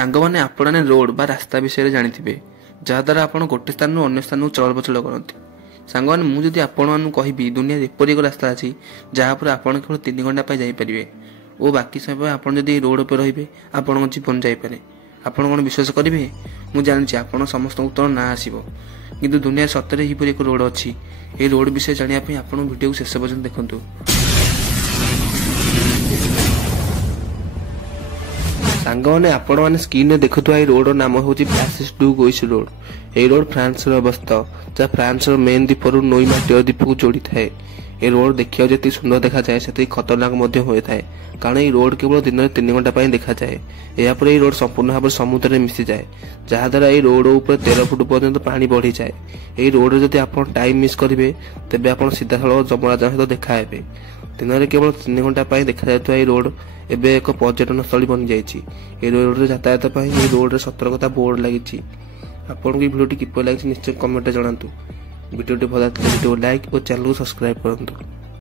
सांगमाने आपने रोड बा रास्ता विषय जानिथिबे जहाद्वारा आपण गोटे स्थान अन्य स्थान चलप्रचल करती। सांगमाने मुझे आपण कहबी दुनिया एपरी एक रास्ता अच्छी जहाँपर आपण केवल 3 घंटा जापरेंगे और बाकी समय आप रोड पर रे आपण जीवन जापे। आपण कौन विश्वास करेंगे? मुझे जानी आप समस्त उत्तर ना आसो कि दुनिया सतरे हीपर एक रोड अच्छी। ये रोड विषय जानापी आप वीडियो शेष पर्यटन देखूँ। सांगमाने आपण मैंने स्क्रीन में देखुवा ये रोड नाम हूँ प्लासिस डू गोइस रोड। ये रोड फ्रांस अवस्थित जहाँ फ्रांस मेन द्वीपर नोईमाटियर द्वीप को जोड़ी थाए। ये रोड देखा जी सुंदर देखा जाए से खतरनाक होता है कारण ये रोड केवल दिन में 3 घंटा देखा जाए। यापर ये रोड संपूर्ण भाव समुद्र में मिसी जाए जहाद्वारा ये रोड ऊपर 13 फुट पर्यंत पानी बढ़ी जाए। ये रोड जब आप टाइम मिस करेंगे तेज आप सीधा सड़क जमराज सहित देखा दिन में केवल 3 घंटा देखा जाता ये रोड एवं एक पर्यटन स्थली बनी जाए। रोड यातायात ये रोड सतर्कता बोर्ड लगी। आपको भिडियो किपर लगी निश्चय कमेंट जनातु। वीडियो भल वीडियो लाइक और चैनल को सब्सक्राइब करूँ।